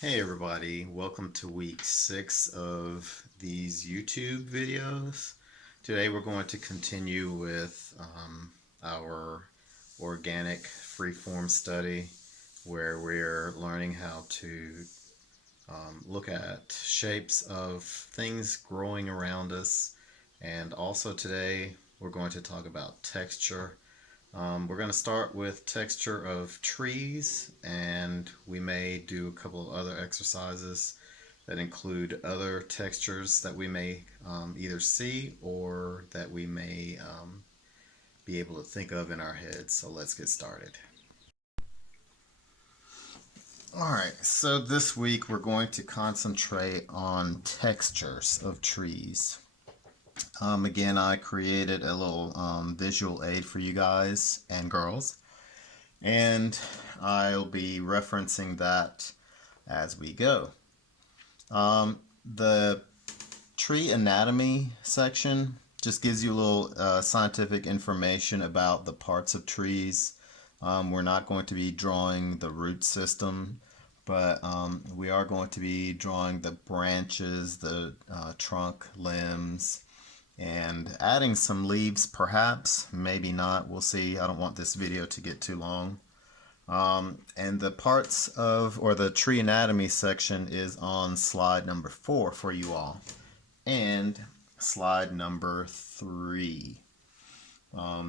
Hey everybody, welcome to week 6 of these YouTube videos. Today we're going to continue with our organic freeform study where we're learning how to look at shapes of things growing around us. And also today we're going to talk about texture. We're going to start with texture of trees, and we may do a couple of other exercises that include other textures that we may either see or that we may be able to think of in our heads. So let's get started. Alright, so this week we're going to concentrate on textures of trees. Again, I created a little visual aid for you guys and girls, and I'll be referencing that as we go. The tree anatomy section just gives you a little scientific information about the parts of trees. We're not going to be drawing the root system, but we are going to be drawing the branches, the trunk, limbs, and adding some leaves perhaps, maybe not, we'll see. I don't want this video to get too long. And the parts of, or the tree anatomy section is on slide number 4 for you all, and slide number 3.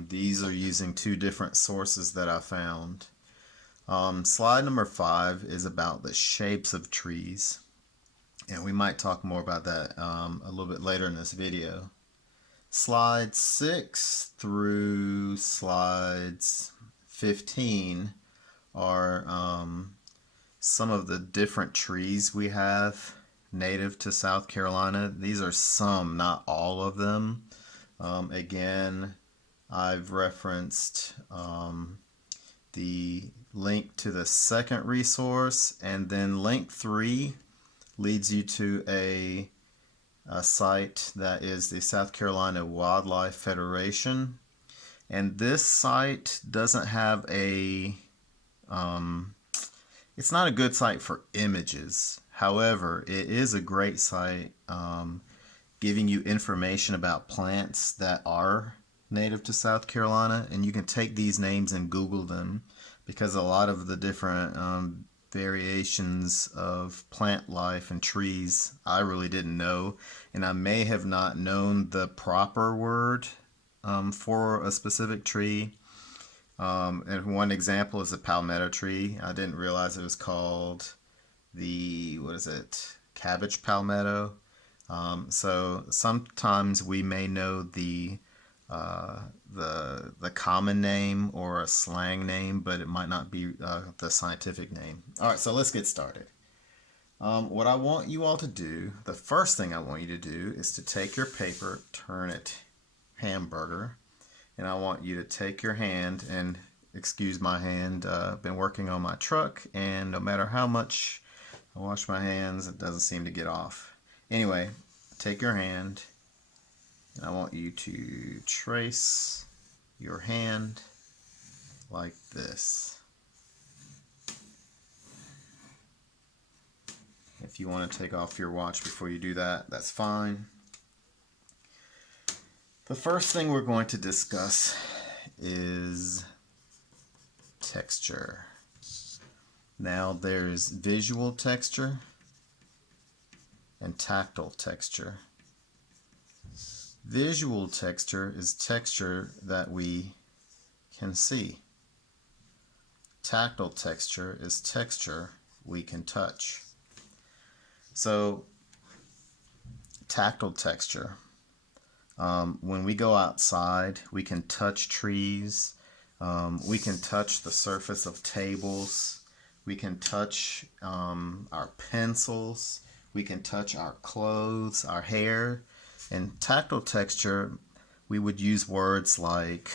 These are using two different sources that I found. Slide number 5 is about the shapes of trees, and we might talk more about that a little bit later in this video. Slides 6 through slides 15 are some of the different trees we have native to South Carolina. These are some, not all of them. Again, I've referenced the link to the second resource, and then link 3 leads you to a site that is the South Carolina Wildlife Federation, and this site doesn't have a it's not a good site for images. However, it is a great site giving you information about plants that are native to South Carolina, and you can take these names and Google them, because a lot of the different variations of plant life and trees I really didn't know, and I may have not known the proper word for a specific tree. And one example is a palmetto tree. I didn't realize it was called the, what is it, cabbage palmetto. So sometimes we may know the common name or a slang name, but it might not be the scientific name. All right, so let's get started. What I want you all to do, the first thing I want you to do is to take your paper, turn it hamburger, and I want you to take your hand, and excuse my hand, I've been working on my truck, and no matter how much I wash my hands, it doesn't seem to get off. Anyway, take your hand, and I want you to trace your hand like this. If you want to take off your watch before you do that, that's fine. The first thing we're going to discuss is texture. Now there's visual texture and tactile texture. Visual texture is texture that we can see. Tactile texture is texture we can touch. So, tactile texture. When we go outside, we can touch trees. We can touch the surface of tables. We can touch our pencils. We can touch our clothes, our hair. And tactile texture, we would use words like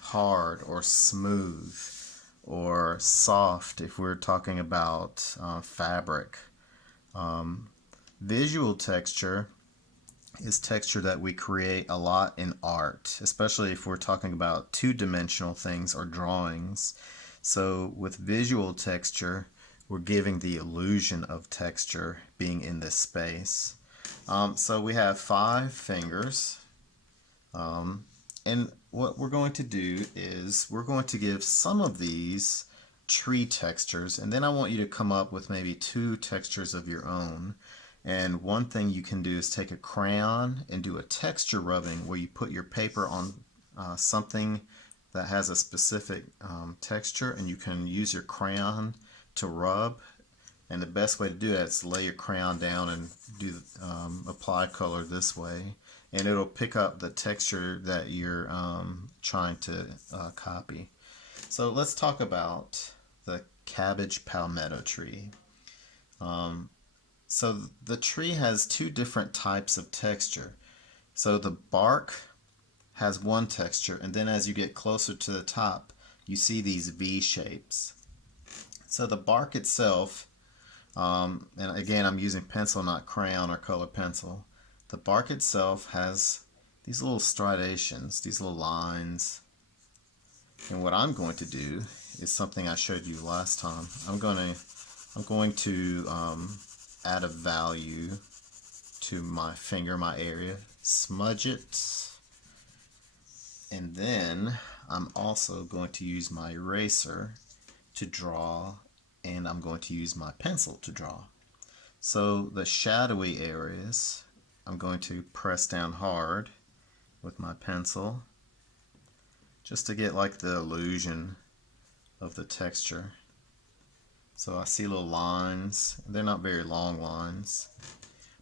hard or smooth or soft if we're talking about fabric. Visual texture is texture that we create a lot in art, especially if we're talking about two-dimensional things or drawings. So with visual texture, we're giving the illusion of texture being in this space. So we have 5 fingers, and what we're going to do is we're going to give some of these tree textures, and then I want you to come up with maybe 2 textures of your own. And one thing you can do is take a crayon and do a texture rubbing where you put your paper on something that has a specific texture, and you can use your crayon to rub. And the best way to do that is lay your crayon down and do apply color this way, and it'll pick up the texture that you're trying to copy. So let's talk about the cabbage palmetto tree. So the tree has 2 different types of texture. So the bark has one texture, and then as you get closer to the top, you see these V shapes. So the bark itself, and again I'm using pencil, not crayon or color pencil, the bark itself has these little striations, these little lines. And what I'm going to do is something I showed you last time. I'm going to add a value to my finger, my area, smudge it, and then I'm also going to use my eraser to draw, and I'm going to use my pencil to draw. So the shadowy areas, I'm going to press down hard with my pencil just to get like the illusion of the texture. So I see little lines. They're not very long lines,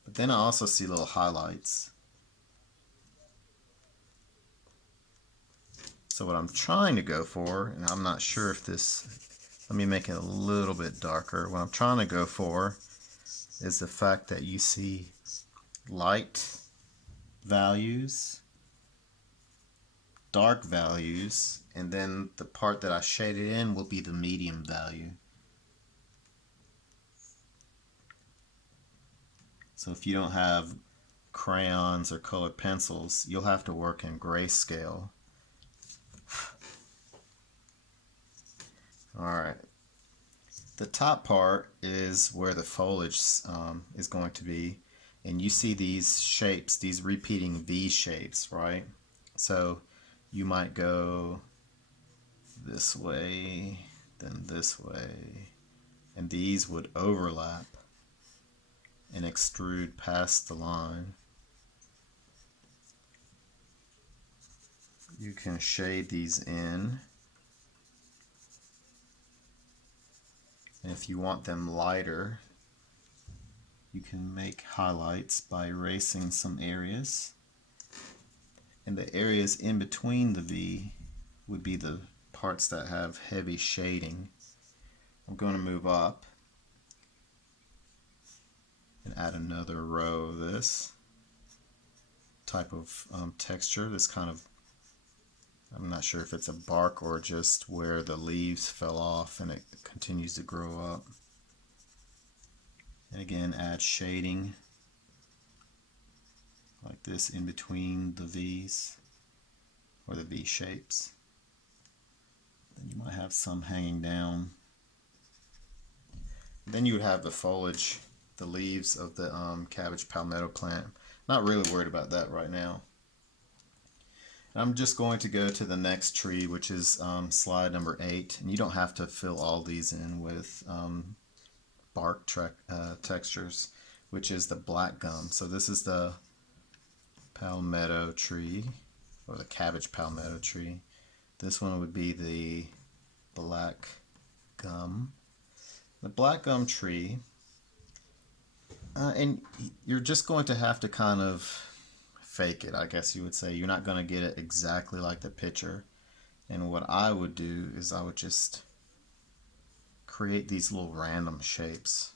but then I also see little highlights. So what I'm trying to go for, and I'm not sure if this, let me make it a little bit darker. What I'm trying to go for is the fact that you see light values, dark values, and then the part that I shaded in will be the medium value. So if you don't have crayons or colored pencils, you'll have to work in grayscale. Alright, the top part is where the foliage is going to be, and you see these shapes, these repeating V shapes, right? So you might go this way, then this way, and these would overlap and extrude past the line. You can shade these in, and if you want them lighter, you can make highlights by erasing some areas, and the areas in between the V would be the parts that have heavy shading. I'm going to move up and add another row of this type of texture, this kind of, I'm not sure if it's a bark or just where the leaves fell off and it continues to grow up. And again, add shading like this in between the V's or the V shapes. Then you might have some hanging down. Then you would have the foliage, the leaves of the cabbage palmetto plant. Not really worried about that right now. I'm just going to go to the next tree, which is slide number 8, and you don't have to fill all these in with bark textures, which is the black gum. So this is the palmetto tree, or the cabbage palmetto tree. This one would be the black gum. The black gum tree, and you're just going to have to kind of fake it, I guess you would say. You're not going to get it exactly like the picture. And what I would do is I would just create these little random shapes.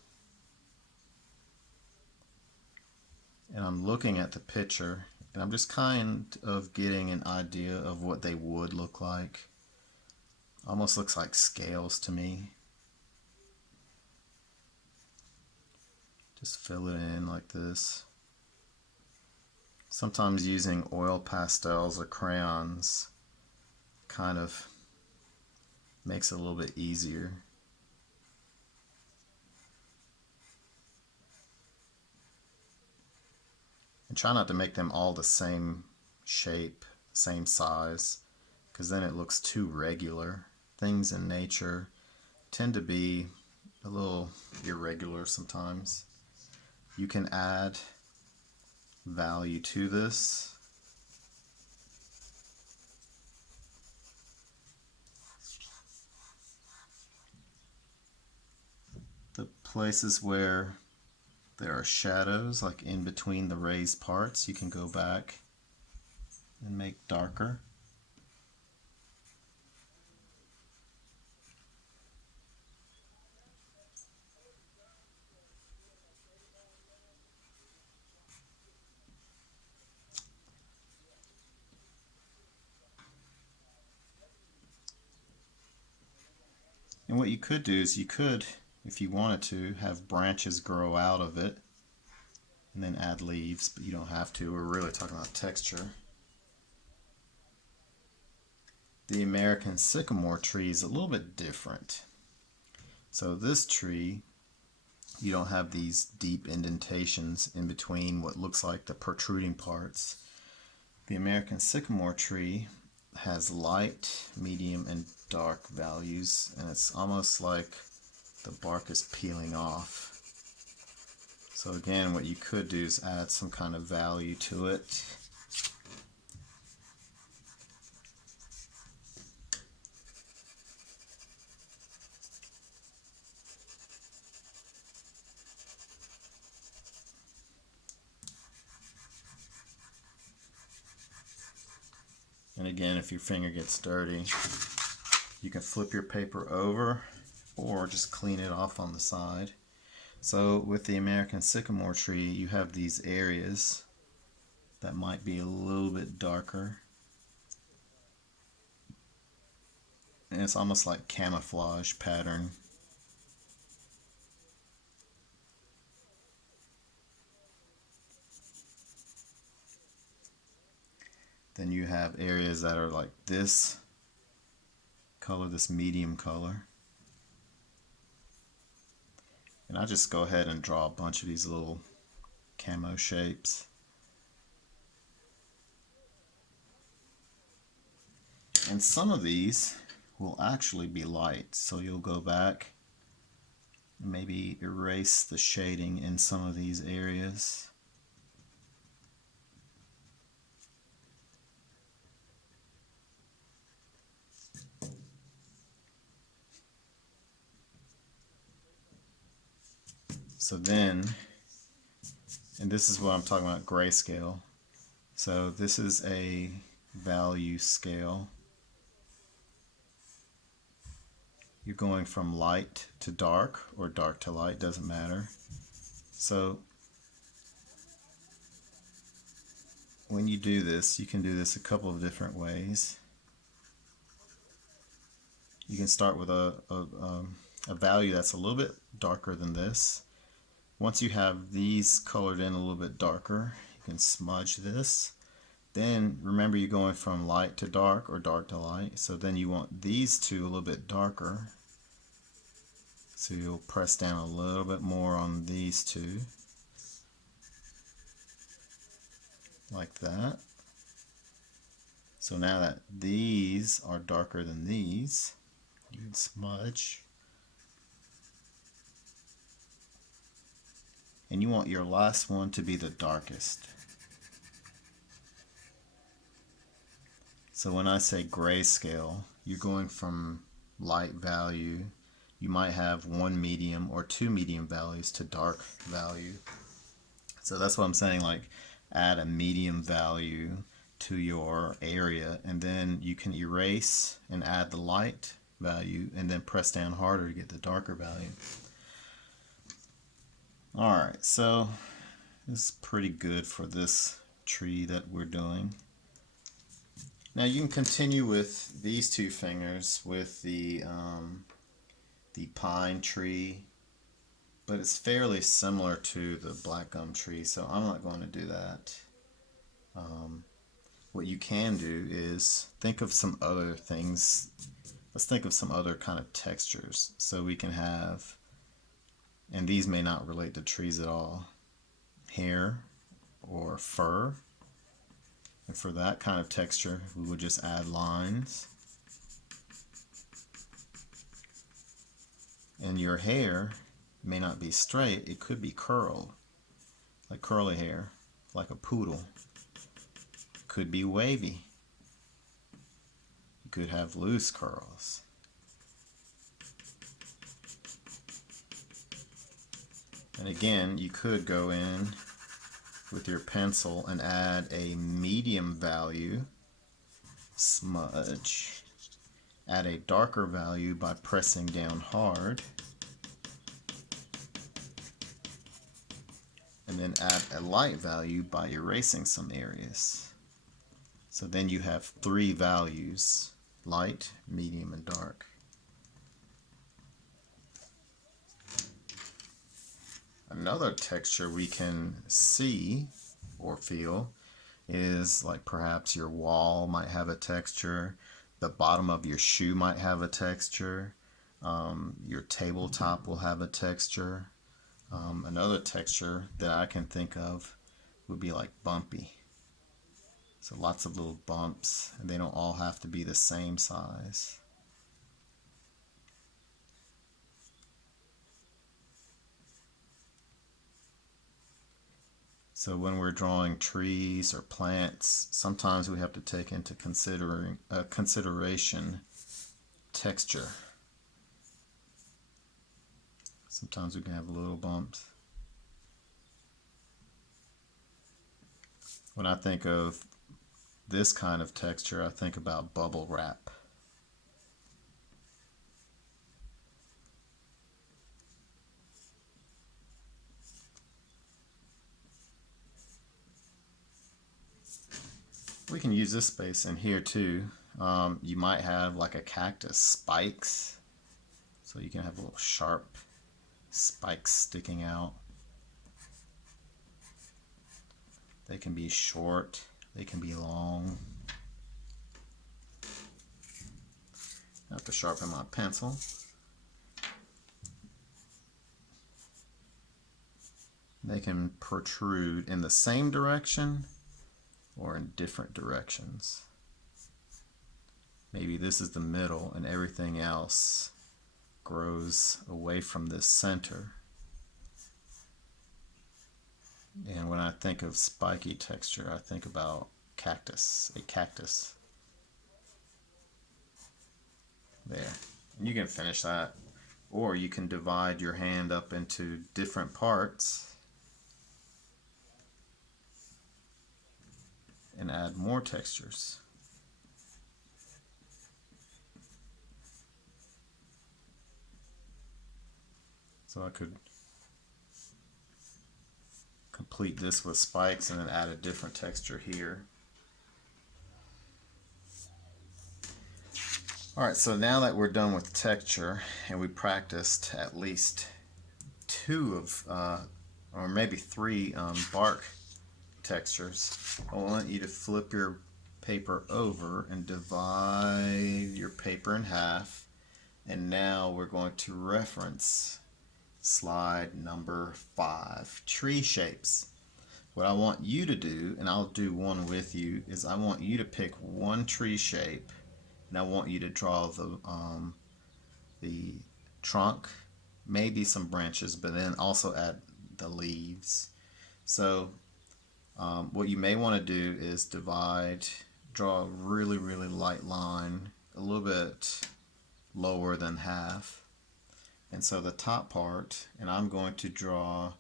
And I'm looking at the picture, and I'm just kind of getting an idea of what they would look like. Almost looks like scales to me. Just fill it in like this. Sometimes using oil pastels or crayons kind of makes it a little bit easier. And try not to make them all the same shape, same size, because then it looks too regular. Things in nature tend to be a little irregular sometimes. You can add value to this. The places where there are shadows, like in between the raised parts, you can go back and make darker. And what you could do is you could, if you wanted to, have branches grow out of it and then add leaves, but you don't have to. We're really talking about texture. The American sycamore tree is a little bit different. So this tree, you don't have these deep indentations in between what looks like the protruding parts. The American sycamore tree has light, medium, and dark values, and it's almost like the bark is peeling off. So again, what you could do is add some kind of value to it. And again, if your finger gets dirty, you can flip your paper over or just clean it off on the side. So with the American sycamore tree, you have these areas that might be a little bit darker. And it's almost like camouflage pattern. Then you have areas that are like this color, this medium color. And I just go ahead and draw a bunch of these little camo shapes. And some of these will actually be light, so you'll go back and maybe erase the shading in some of these areas. So then, and this is what I'm talking about, grayscale. So this is a value scale. You're going from light to dark or dark to light, doesn't matter. So when you do this, you can do this a couple of different ways. You can start with a value that's a little bit darker than this. Once you have these colored in a little bit darker, you can smudge this. Then remember, you're going from light to dark or dark to light. So then you want these two a little bit darker. So you'll press down a little bit more on these two. Like that. So now that these are darker than these, you can smudge. And you want your last one to be the darkest. So when I say grayscale, you're going from light value. You might have one medium or two medium values to dark value. So that's what I'm saying, like add a medium value to your area, and then you can erase and add the light value and then press down harder to get the darker value. Alright, so this is pretty good for this tree that we're doing. Now you can continue with these two fingers with the pine tree, but it's fairly similar to the black gum tree, so I'm not going to do that. What you can do is think of some other things. Let's think of some other kind of textures. So we can have, and these may not relate to trees at all, hair, or fur. And for that kind of texture, we would just add lines. And your hair may not be straight, it could be curled, like curly hair, like a poodle. It could be wavy. You could have loose curls. And again, you could go in with your pencil and add a medium value smudge. Add a darker value by pressing down hard. And then add a light value by erasing some areas. So then you have 3 values: light, medium, and dark. Another texture we can see or feel is like perhaps your wall might have a texture, the bottom of your shoe might have a texture, your tabletop will have a texture. Another texture that I can think of would be like bumpy. So lots of little bumps, and they don't all have to be the same size. So when we're drawing trees or plants, sometimes we have to take into consideration texture. Sometimes we can have little bumps. When I think of this kind of texture, I think about bubble wrap. We can use this space in here too. You might have like a cactus spikes, so you can have little sharp spikes sticking out. They can be short, they can be long. I have to sharpen my pencil. They can protrude in the same direction or in different directions. Maybe this is the middle and everything else grows away from this center. And when I think of spiky texture, I think about cactus, a cactus. There. And you can finish that. Or you can divide your hand up into different parts and add more textures. So I could complete this with spikes and then add a different texture here. Alright, so now that we're done with texture and we practiced at least 2 of, or maybe 3 bark textures, I want you to flip your paper over and divide your paper in half. And now we're going to reference slide number 5, tree shapes. What I want you to do, and I'll do one with you, is I want you to pick one tree shape, and I want you to draw the trunk, maybe some branches, but then also add the leaves. So what you may want to do is draw a really, really light line, a little bit lower than half. And so the top part, and I'm going to draw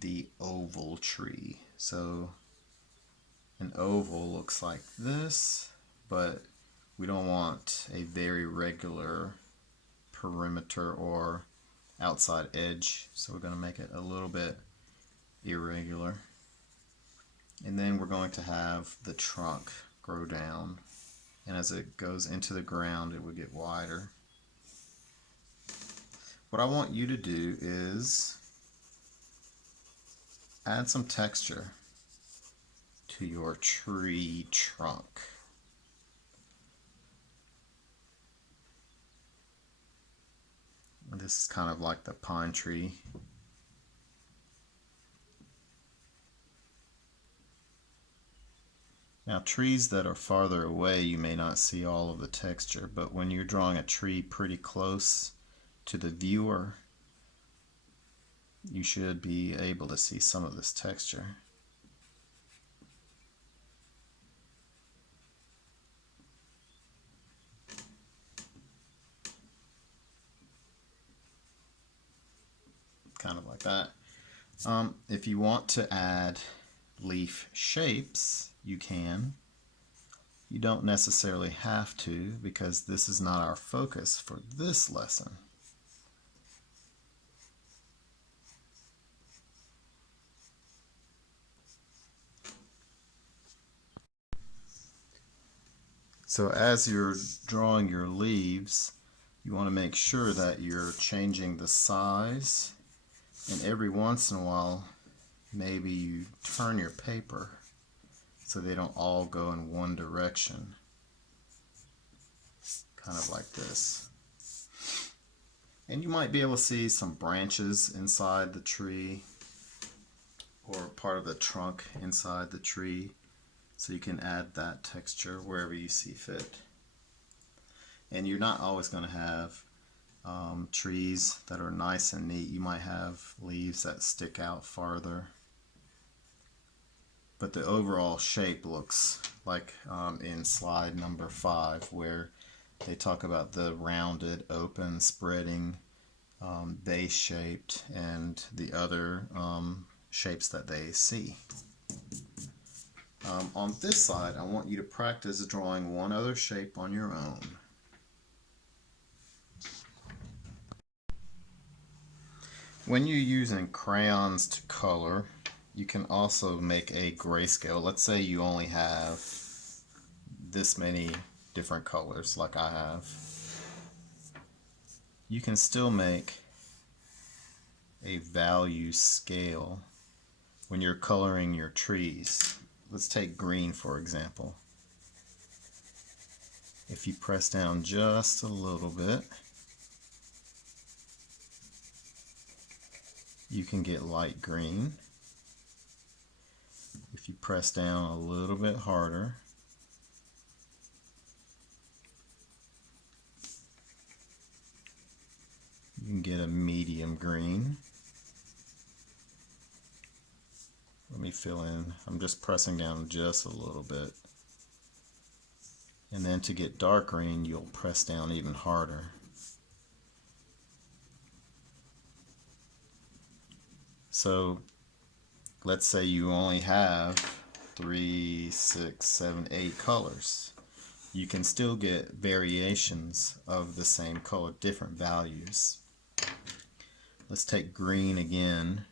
the oval tree. So an oval looks like this, but we don't want a very regular perimeter or outside edge. So we're going to make it a little bit irregular. And then we're going to have the trunk grow down. And as it goes into the ground, it will get wider. What I want you to do is add some texture to your tree trunk. This is kind of like the pine tree. Now, trees that are farther away, you may not see all of the texture, but when you're drawing a tree pretty close to the viewer, you should be able to see some of this texture. Kind of like that. If you want to add leaf shapes, you can. You don't necessarily have to, because this is not our focus for this lesson. So as you're drawing your leaves, you want to make sure that you're changing the size, and every once in a while maybe you turn your paper so they don't all go in one direction, kind of like this. And you might be able to see some branches inside the tree or part of the trunk inside the tree, so you can add that texture wherever you see fit. And you're not always going to have trees that are nice and neat. You might have leaves that stick out farther, but the overall shape looks like in slide number 5, where they talk about the rounded, open, spreading, base shaped, and the other shapes that they see. On this side, I want you to practice drawing one other shape on your own. When you're using crayons to color, you can also make a grayscale. Let's say you only have this many different colors like I have. You can still make a value scale when you're coloring your trees. Let's take green for example. If you press down just a little bit, you can get light green. If you press down a little bit harder, you can get a medium green. Let me fill in. I'm just pressing down just a little bit. And then to get dark green, you'll press down even harder. So let's say you only have 3, 6, 7, 8 colors. You can still get variations of the same color, different values. Let's take green again.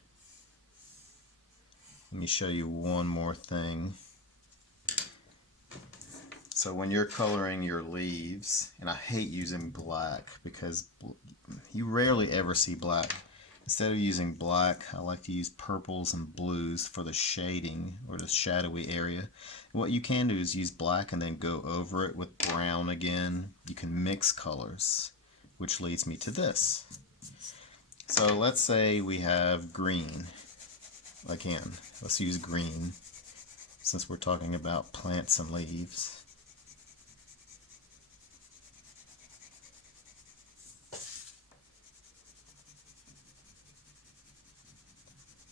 Let me show you one more thing. So when you're coloring your leaves, and I hate using black because you rarely ever see black. Instead of using black, I like to use purples and blues for the shading or the shadowy area. What you can do is use black and then go over it with brown again. You can mix colors, which leads me to this. So let's say we have green. Again, let's use green since we're talking about plants and leaves.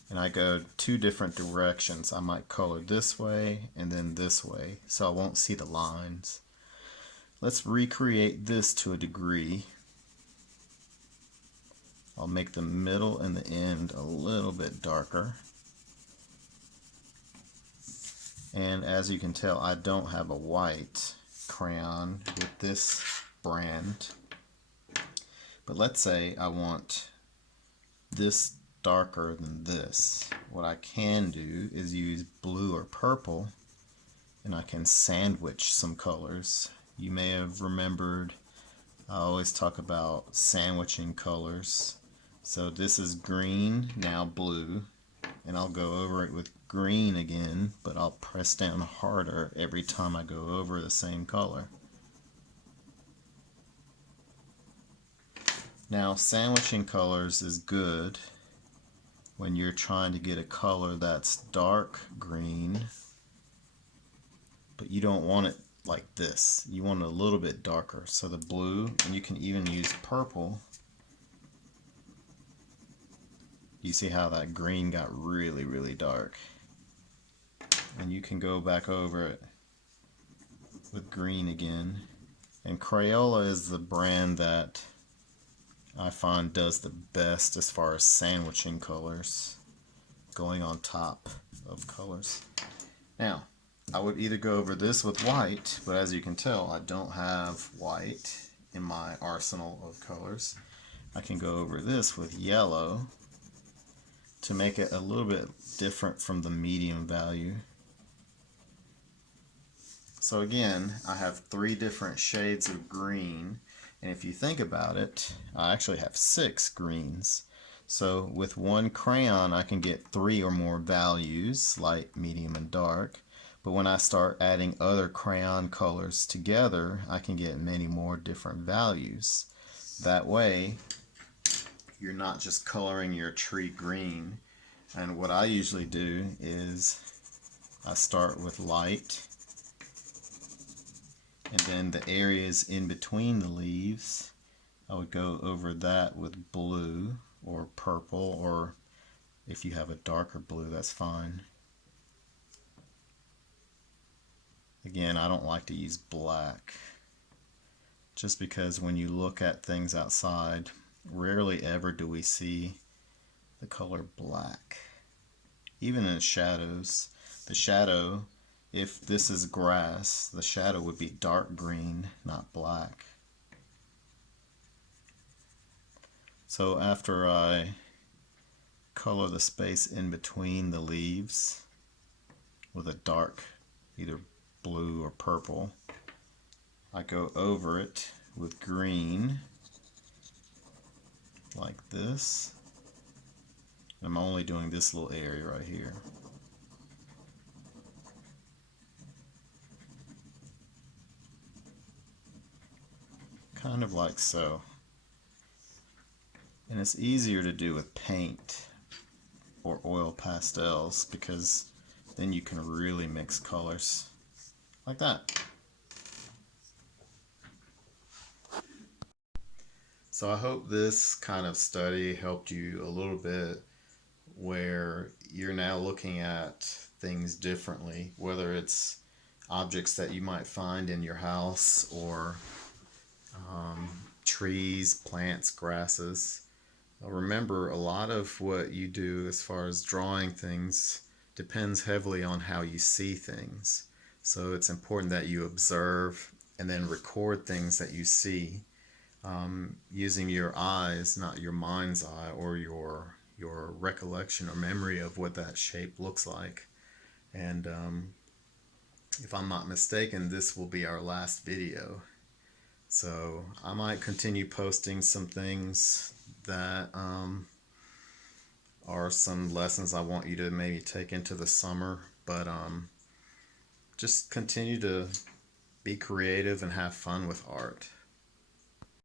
And I go 2 different directions. I might color this way and then this way, so I won't see the lines. Let's recreate this to a degree. I'll make the middle and the end a little bit darker. And as you can tell, I don't have a white crayon with this brand. But let's say I want this darker than this. What I can do is use blue or purple, and I can sandwich some colors. You may have remembered I always talk about sandwiching colors. So this is green, now blue, and I'll go over it with green again, but I'll press down harder every time I go over the same color. Now sandwiching colors is good when you're trying to get a color that's dark green but you don't want it like this. You want it a little bit darker. So the blue, and you can even use purple. You see how that green got really, really dark. And you can go back over it with green again. And Crayola is the brand that I find does the best as far as sandwiching colors, going on top of colors. Now, I would either go over this with white, but as you can tell, I don't have white in my arsenal of colors. I can go over this with yellow to make it a little bit different from the medium value. So again, I have 3 different shades of green, and if you think about it, I actually have 6 greens. So with one crayon I can get 3 or more values, light, medium, and dark. But when I start adding other crayon colors together, I can get many more different values. That way, you're not just coloring your tree green. And what I usually do is I start with light, and then the areas in between the leaves, I would go over that with blue or purple, or if you have a darker blue, that's fine. Again, I don't like to use black, just because when you look at things outside, rarely ever do we see the color black. Even in shadows, the shadow, if this is grass, the shadow would be dark green, not black. So after I color the space in between the leaves with a dark, either blue or purple, I go over it with green like this. I'm only doing this little area right here. Kind of like so. And it's easier to do with paint or oil pastels, because then you can really mix colors like that. So I hope this kind of study helped you a little bit, where you're now looking at things differently, whether it's objects that you might find in your house or trees, plants, grasses. Remember, a lot of what you do as far as drawing things depends heavily on how you see things. So it's important that you observe and then record things that you see, using your eyes, not your mind's eye or your recollection or memory of what that shape looks like. And if I'm not mistaken, this will be our last video. So I might continue posting some things that are some lessons I want you to maybe take into the summer, but just continue to be creative and have fun with art.